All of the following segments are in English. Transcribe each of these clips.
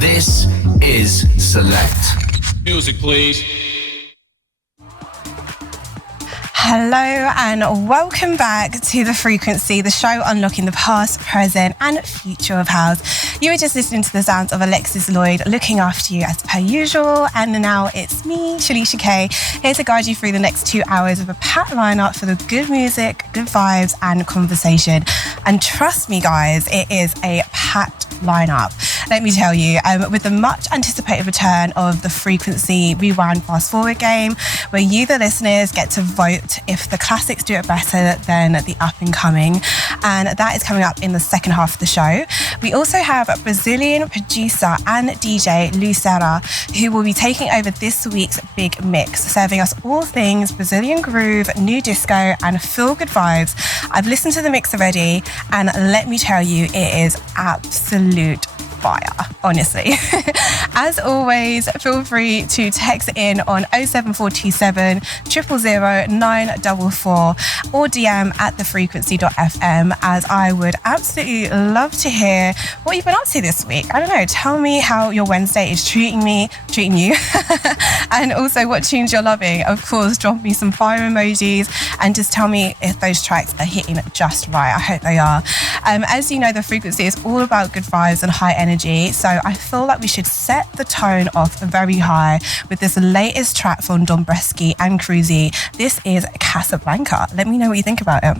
This is Select. Music, please. Hello and welcome back to The Frequency, the show unlocking the past, present and future of house. You were just listening to the sounds of Alexis Lloyd looking after you as per usual, and now it's me, Shalishah Kay, here to guide you through the next 2 hours of a packed lineup for the good music, good vibes and conversation. And trust me guys, it is a packed lineup. Let me tell you, with the much anticipated return of the Frequency Rewind Fast Forward game, where you, the listeners, get to vote if the classics do it better than the up and coming, and that is coming up in the second half of the show. We also have Brazilian producer and DJ Lucera, who will be taking over this week's big mix, serving us all things Brazilian groove, new disco and feel good vibes. I've listened to the mix already, and let me tell you, it is absolute fire, honestly. As always, feel free to text in on 07427 000 944 or DM at thefrequency.fm, as I would absolutely love to hear what you've been up to this week. I don't know, tell me how your Wednesday is treating you, and also what tunes you're loving. Of course, drop me some fire emojis and just tell me if those tracks are hitting just right. I hope they are. As you know, The Frequency is all about good vibes and high energy, so I feel like we should set the tone off very high with this latest track from Dombresky and Cruzy. This is Casablanca. Let me know what you think about it.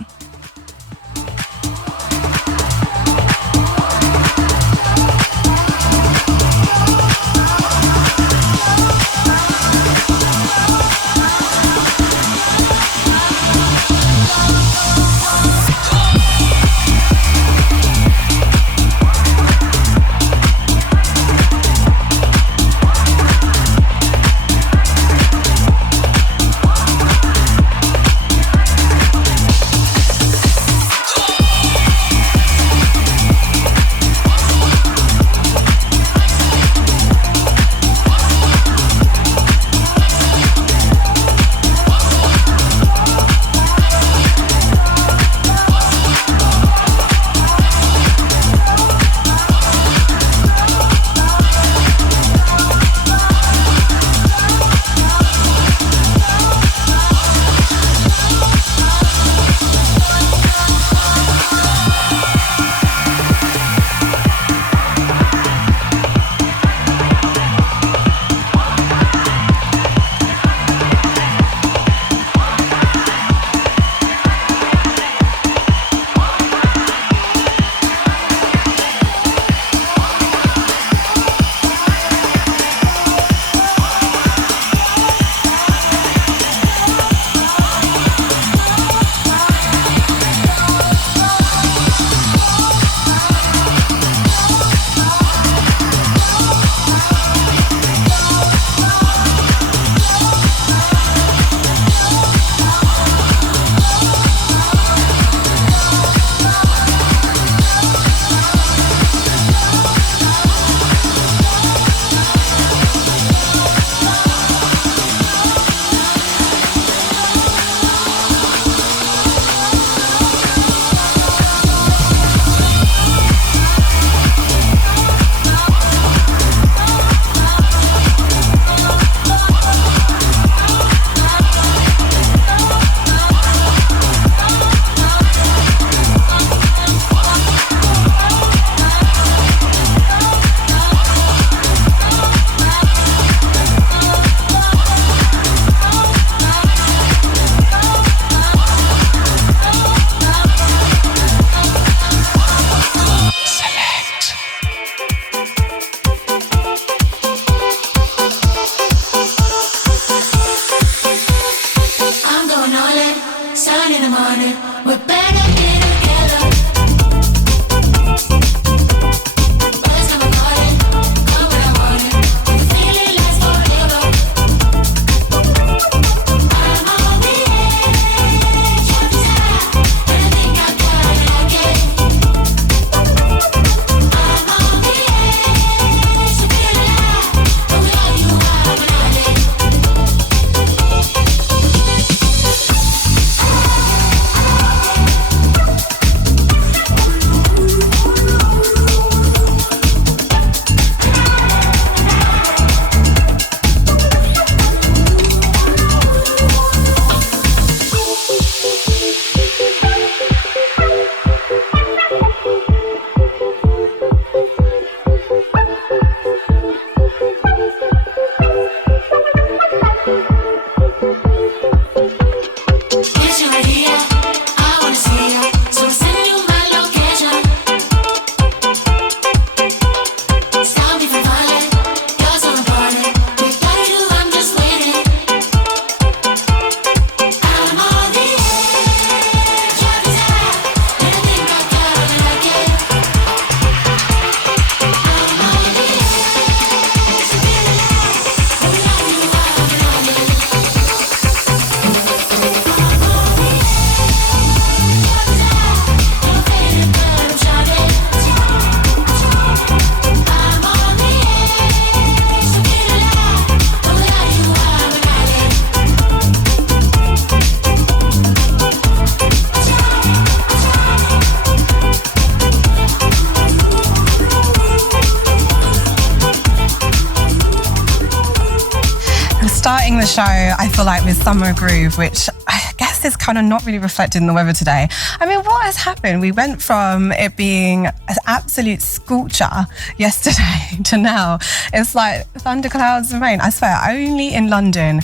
starting the show, I feel like with Summer Groove, which I guess is kind of not really reflected in the weather today. I mean, what has happened? We went from it being an absolute scorcher yesterday to now it's like thunderclouds and rain. I swear, only in London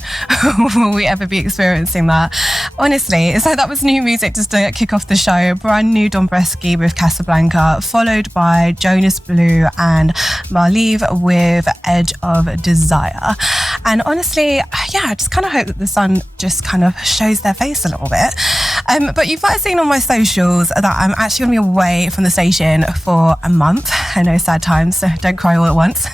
will we ever be experiencing that. Honestly, so that was new music just to kick off the show. Brand new Dombresky with Casablanca, followed by Jonas Blue and Marleve with Edge of Desire. And honestly, yeah, I just kind of hope that the sun just kind of shows their face a little bit. But you've probably seen on my socials that I'm actually going to be away from the station for a month. I know, sad times, so don't cry all at once.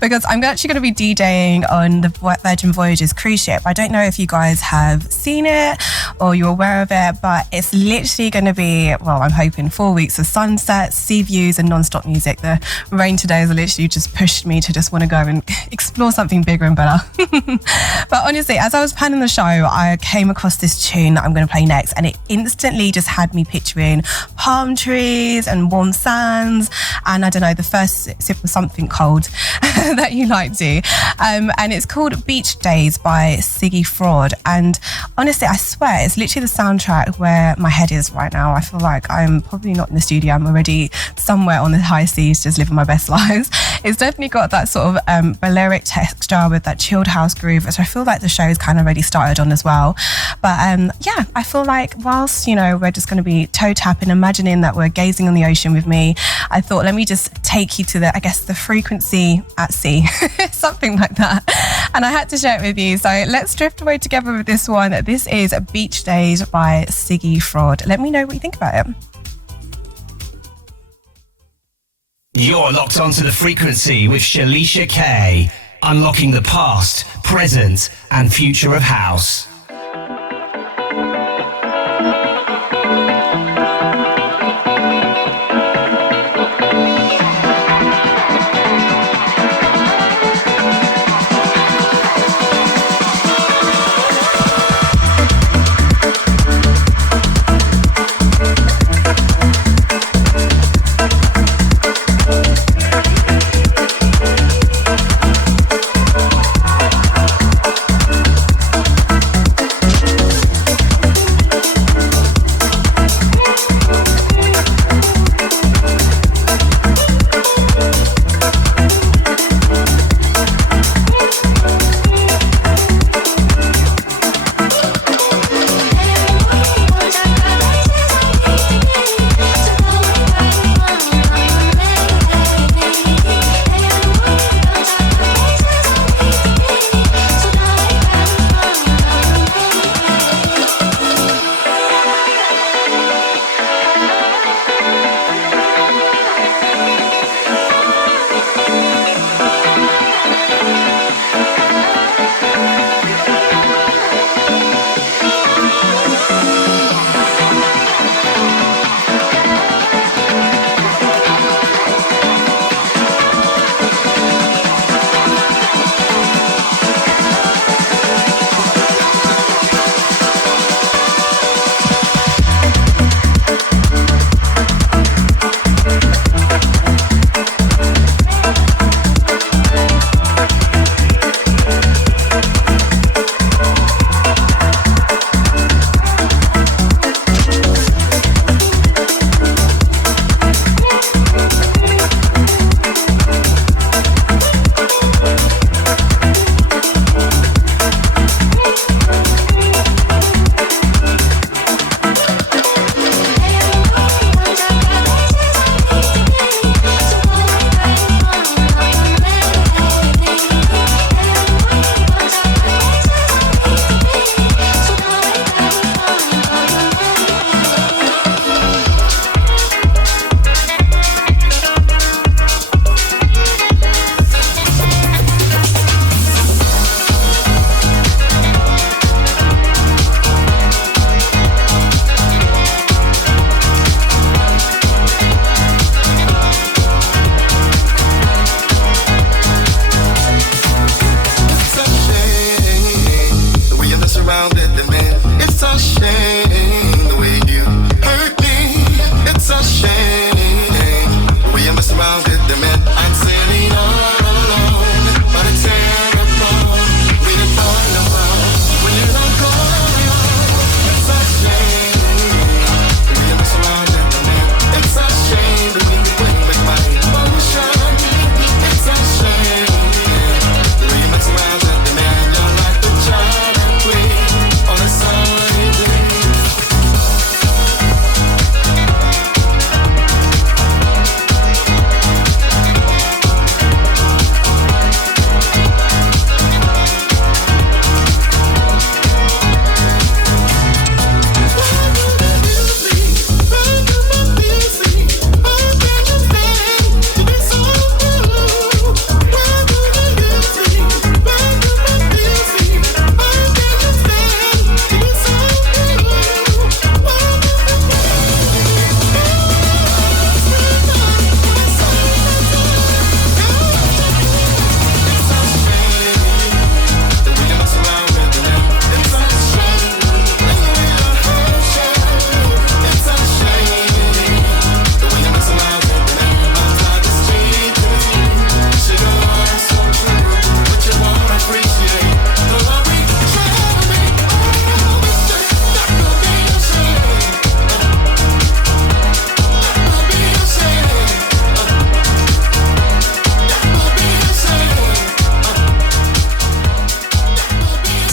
Because I'm actually going to be DJing on the Virgin Voyages cruise ship. I don't know if you guys have seen it or you're aware of it, but it's literally going to be, well, I'm hoping 4 weeks of sunsets, sea views and non-stop music. The rain today has literally just pushed me to just want to go and explore something bigger and better. But honestly, as I was planning the show, I came across this tune that I'm going to play next, and it instantly just had me picturing palm trees and warm sands, and I don't know, the first sip of something cold that you like to. And it's called Beach Days by Siggy Fraud. And honestly, I swear, it's literally the soundtrack where my head is right now. I feel like I'm probably not in the studio. I'm already somewhere on the high seas, just living my best lives. It's definitely got that sort of Balearic texture with that chilled house groove, which I feel like the show is kind of already started on as well. But yeah, I feel like whilst, you know, we're just going to be toe tapping, imagining that we're gazing on the ocean with me, I thought, let me just take you to the, I guess, the frequency at sea, something like that. And I had to share it with you. So let's drift away together with this one. This is Beach Days by Siggy Fraud. Let me know what you think about it. You're locked onto the frequency with Shalishah Kay, unlocking the past, present, and future of house.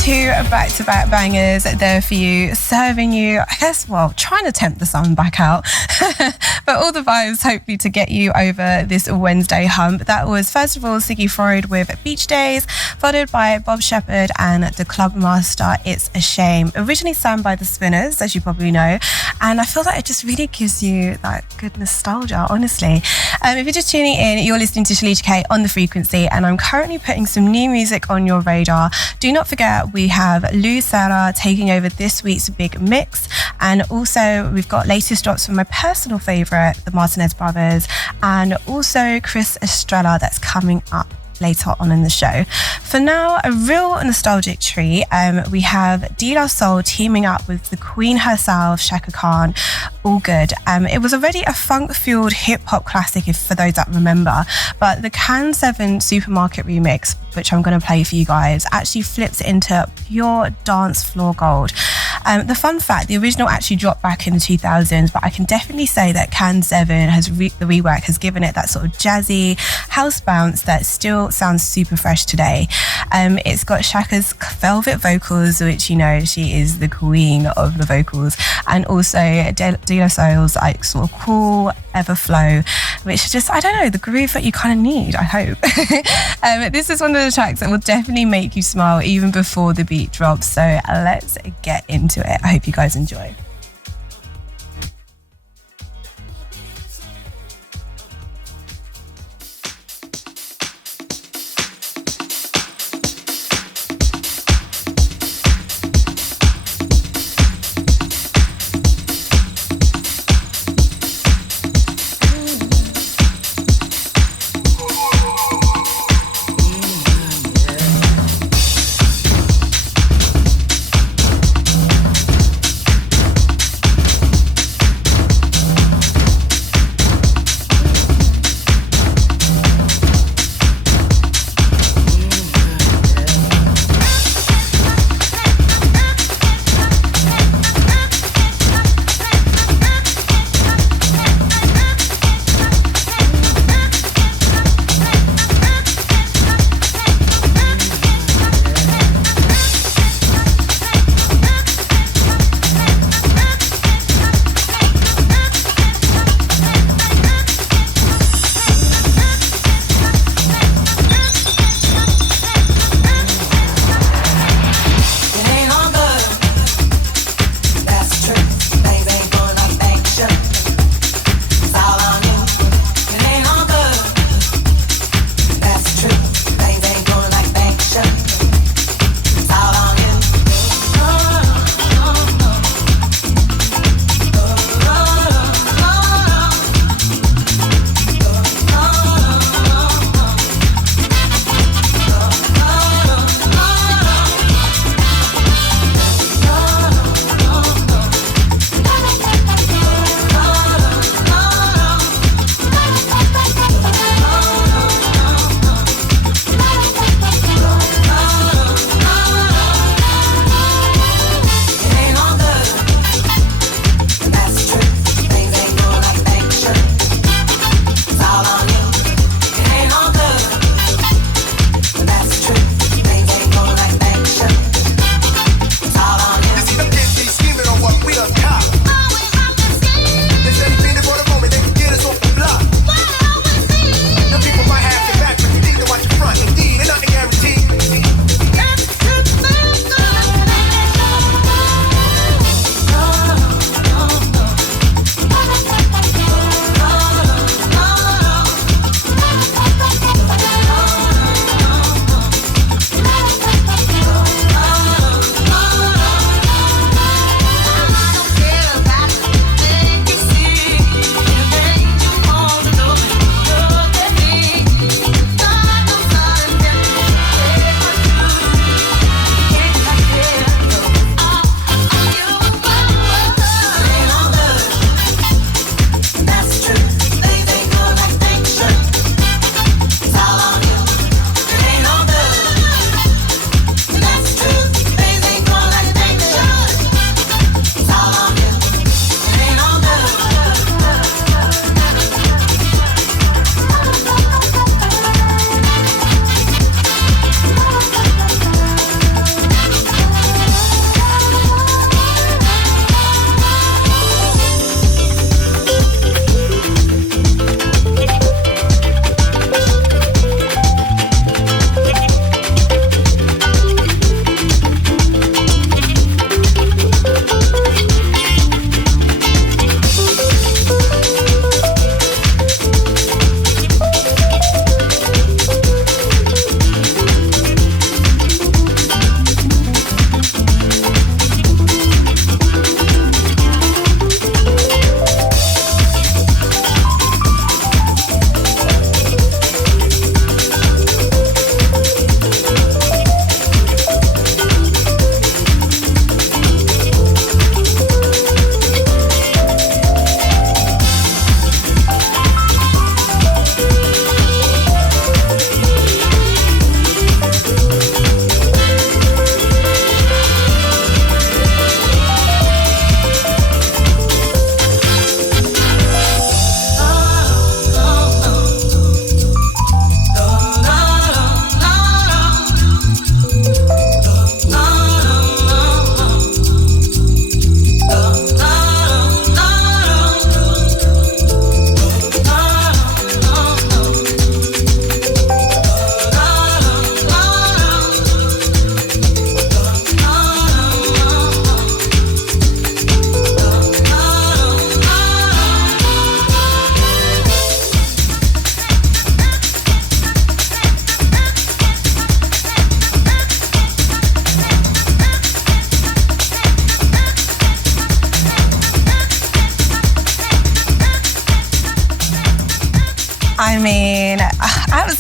two back-to-back bangers there for you, serving you, I guess, well, trying to tempt the sun back out, but all the vibes hopefully to get you over this Wednesday hump. That was, first of all, Siggy Freud with Beach Days, followed by Bob Shepherd and the Club Master, It's a Shame. Originally sung by the Spinners, as you probably know, and I feel like it just really gives you that good nostalgia, honestly. If you're just tuning in, you're listening to Shalishah Kay on The Frequency, and I'm currently putting some new music on your radar. Do not forget, we have Lou Sarah taking over this week's big mix, and also we've got latest drops from my personal favourite, the Martinez Brothers, and also Chris Estrella, that's coming up later on in the show. For now, a real nostalgic treat. We have De La Soul teaming up with the Queen herself, Chaka Khan. All good. It was already a funk-fueled hip-hop classic, if for those that remember, but the Can 7 Supermarket remix, which I'm going to play for you guys, actually flips it into pure dance floor gold. The fun fact, the original actually dropped back in the 2000s, but I can definitely say that Can 7 has the rework has given it that sort of jazzy house bounce that still sounds super fresh today. It's got Shaka's velvet vocals, which, you know, she is the queen of the vocals, and also De La Soul's like sort of cool Everflow, which just, I don't know, the groove that you kind of need, I hope. This is one of the tracks that will definitely make you smile even before the beat drops, so let's get into it. I hope you guys enjoy.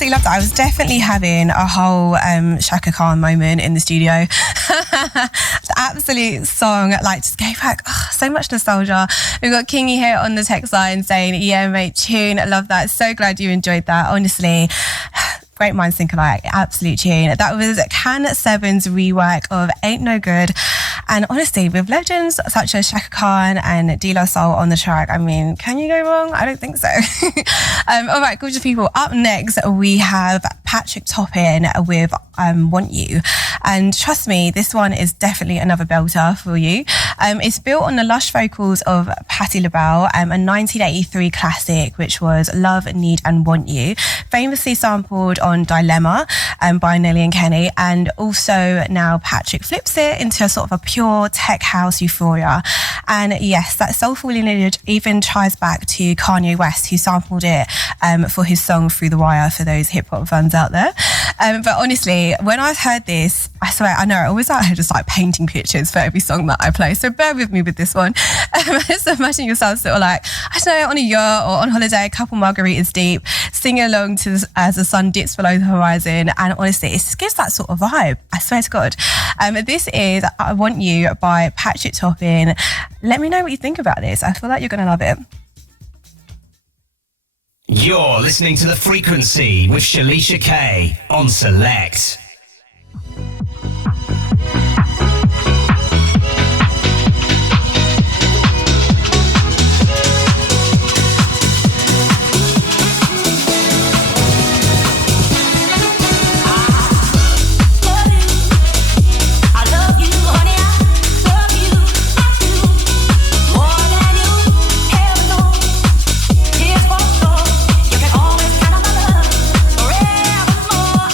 absolutely loved it. I was definitely having a whole Shaka Khan moment in the studio. The absolute song, like, just gave back so much nostalgia. We've got Kingy here on the text line saying, yeah, mate, tune. I love that. So glad you enjoyed that. Honestly, great minds think alike. Absolute tune. That was Can 7's rework of Ain't No Good. And honestly, with legends such as Shaka Khan and De La Soul on the track, I mean, can you go wrong? I don't think so. All right, gorgeous people. Up next, we have Patrick Toppin with Want You. And trust me, this one is definitely another belter for you. It's built on the lush vocals of Patti LaBelle, a 1983 classic, which was Love, Need and Want You, famously sampled on Dilemma by Nelly and Kenny. And also now Patrick flips it into a sort of a pure tech house euphoria. And yes, that soulful lineage even ties back to Kanye West, who sampled it for his song Through the Wire, for those hip hop fans out there. But honestly, when I've heard this, I swear, I know, I always out here just like painting pictures for every song that I play. So bear with me with this one. Just imagine yourself sort of like, I don't know, on a yacht or on holiday, a couple margaritas deep, singing along to as the sun dips below the horizon. And honestly, it just gives that sort of vibe. I swear to God. This is I Want You by Patrick Toppin. Let me know what you think about this. I feel like you're going to love it. You're listening to The Frequency with Shalishah Kay on Select. You can always count on my love forevermore.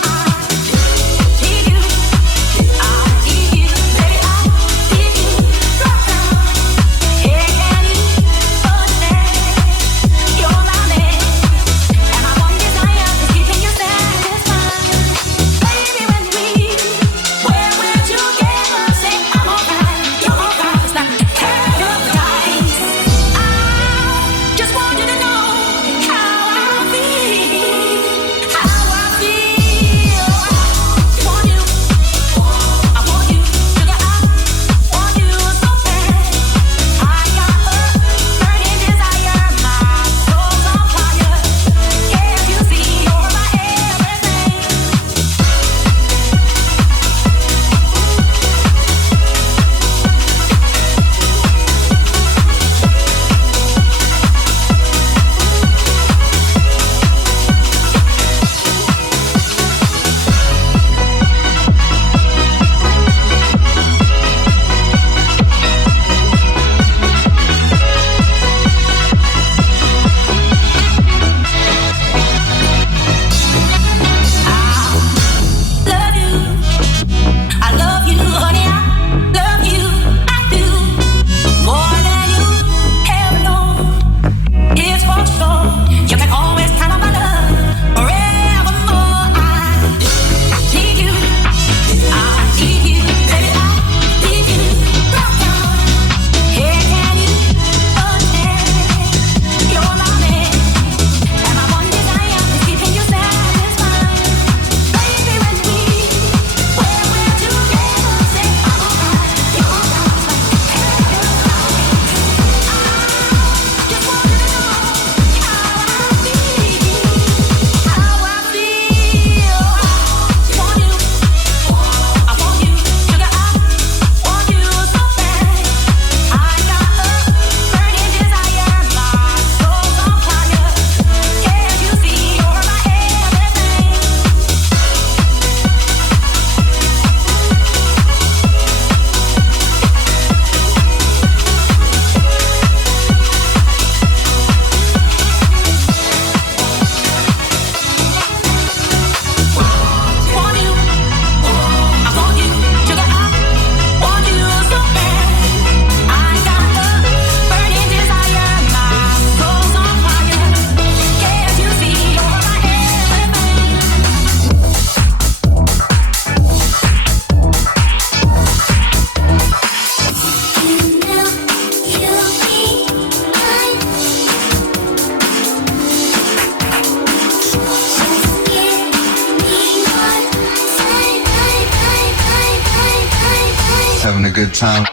having a good time.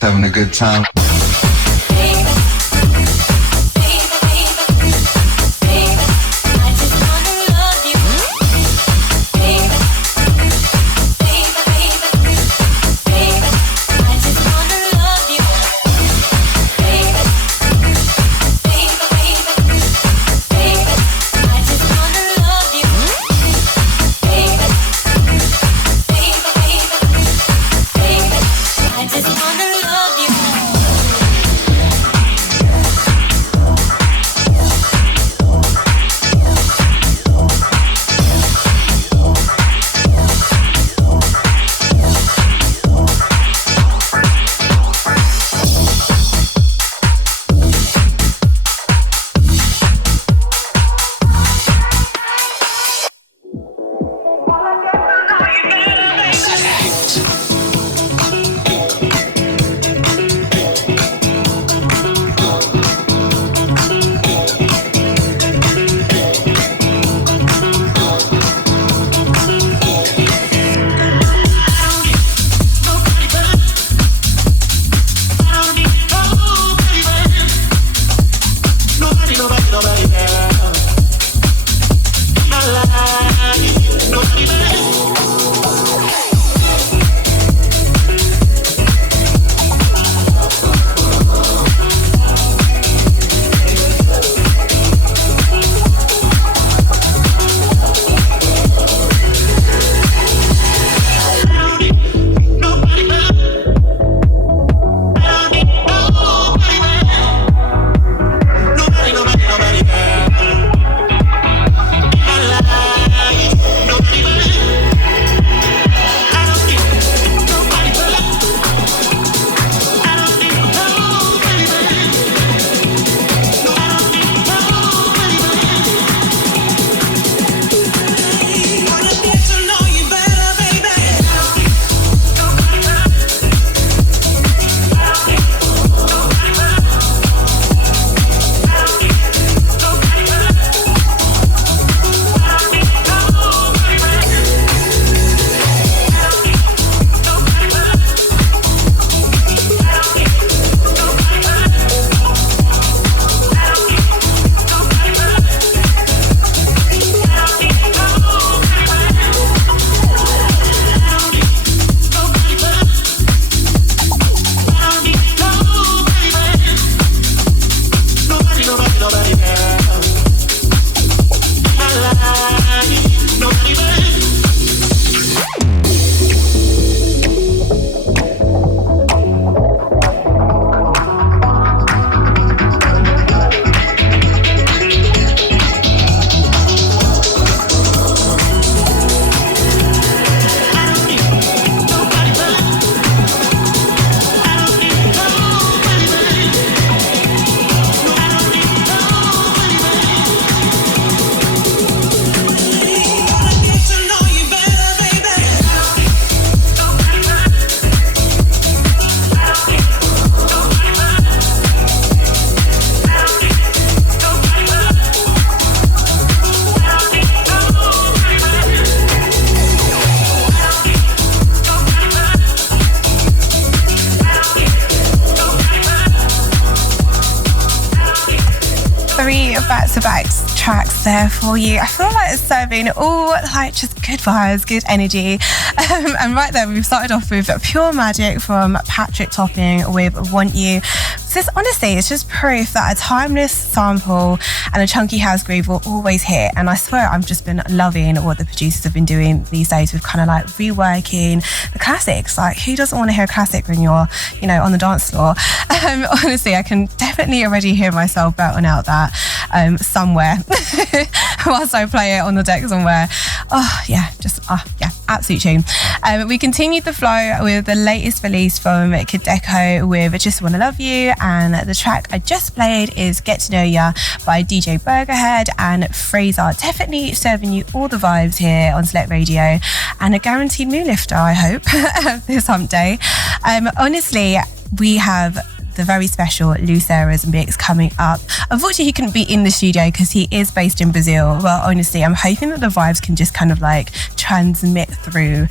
Having a good time. back-to-back tracks there for you. I feel like it's serving all like just good vibes, good energy. And right there, we've started off with Pure Magic from Patrick Topping with Want You. So honestly, it's just proof that a timeless sample and a chunky house groove will always hit. And I swear I've just been loving what the producers have been doing these days with kind of like reworking the classics. Like, who doesn't want to hear a classic when you're, you know, on the dance floor? Honestly, I can definitely already hear myself belting out that somewhere whilst I play it on the deck somewhere. Oh yeah, absolute tune. We continued the flow with the latest release from Kid Deco with Just Wanna Love You, and the track I just played is Get to Know Ya by DJ Burgerhead and Fraser. Definitely serving you all the vibes here on Select Radio, and a guaranteed mood lifter, I hope, this hump day. Honestly, we have the very special Lucera's mix coming up. Unfortunately, he couldn't be in the studio because he is based in Brazil. Well, honestly, I'm hoping that the vibes can just kind of like transmit through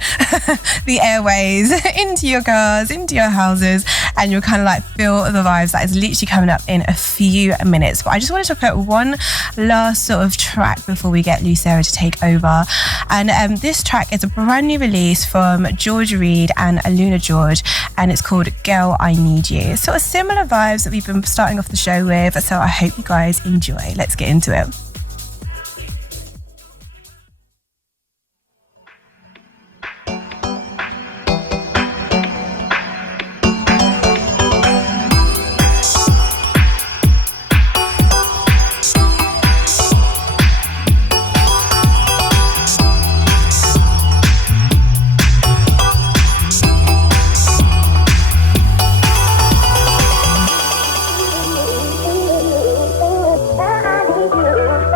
the airways into your cars, into your houses, and you'll kind of like feel the vibes. That is literally coming up in a few minutes. But I just wanted to put one last sort of track before we get Lucera to take over. And this track is a brand new release from George Reed and Luna George, and it's called Girl, I Need You. Sort of similar vibes that we've been starting off the show with, so I hope you guys enjoy. Let's get into it. I need you.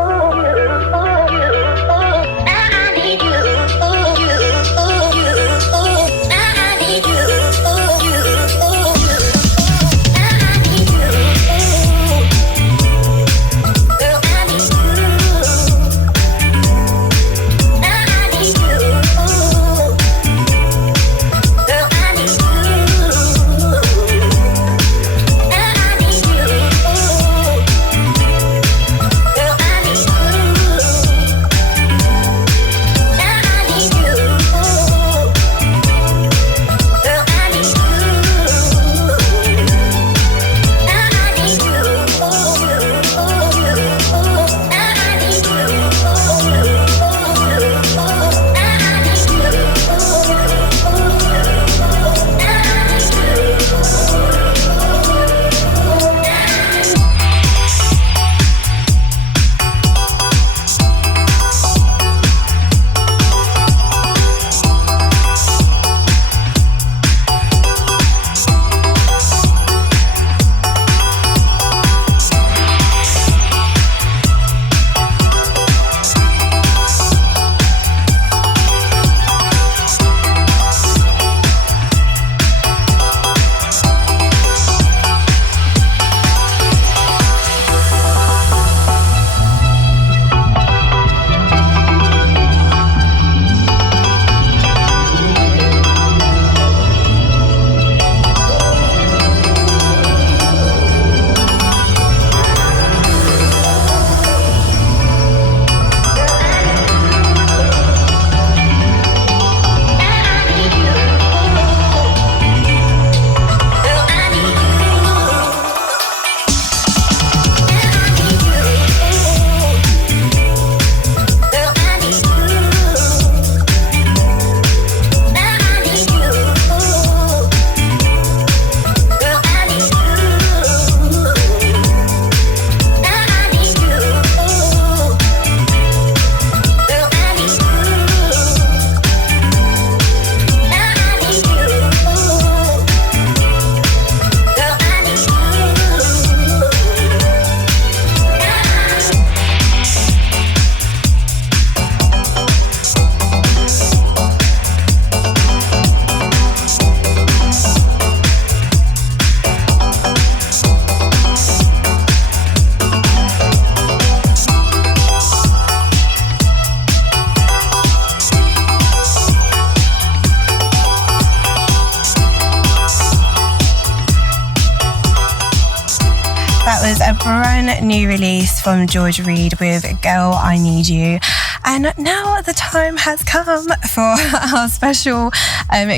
was a brand new release from George Reid with Girl, I Need You. And now the time has come for our special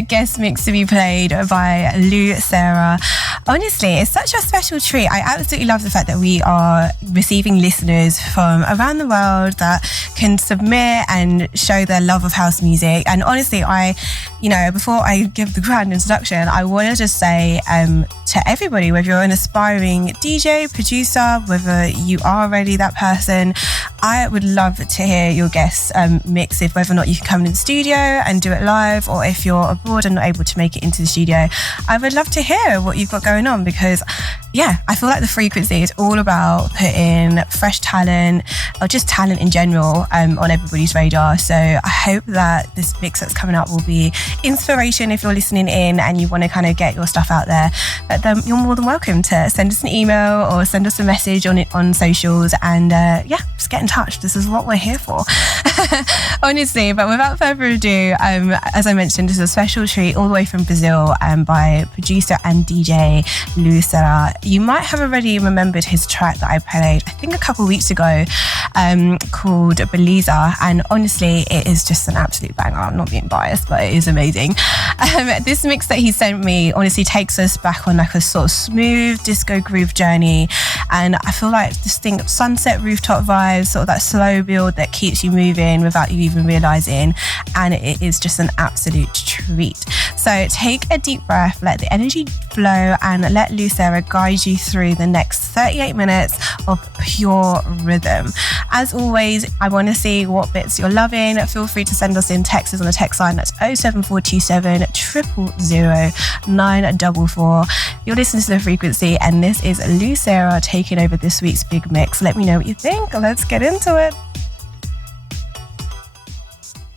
guest mix to be played by Lou Sarah. Honestly, it's such a special treat. I absolutely love the fact that we are receiving listeners from around the world that can submit and show their love of house music. And honestly, before I give the grand introduction, I want to just say to everybody, whether you're an aspiring DJ, producer, whether you are already that person, I would love to hear your guest mix, if whether or not you can come in the studio and do it live, or if you're abroad and not able to make it into the studio. I would love to hear what you've got going on, because I feel like the frequency is all about putting fresh talent, or just talent in general, on everybody's radar. So I hope that this mix that's coming up will be inspiration if you're listening in and you want to kind of get your stuff out there. But you're more than welcome to send us an email or send us a message on socials, and just get in touch. This is what we're here for. Honestly, but without further ado, as I mentioned, this is a special treat all the way from Brazil by producer and DJ Lou Sarah. You might have already remembered his track that I played, I think a couple of weeks ago, called Beleza, and honestly, it is just an absolute banger. I'm not being biased, but it is amazing. This mix that he sent me honestly takes us back on like a sort of smooth disco groove journey, and I feel like distinct sunset rooftop vibes, sort of that slow build that keeps you moving without you even realizing, and it is just an absolute treat. So take a deep breath, let the energy flow, and let Lou Sarah guide you through the next 38 minutes of pure rhythm. As always, I want to see what bits you're loving. Feel free to send us in texts on the text line. That's 07427 000 944. You're listening to The Frequency, and this is Lou Sarah taking over this week's big mix. Let me know what you think. Let's get into it.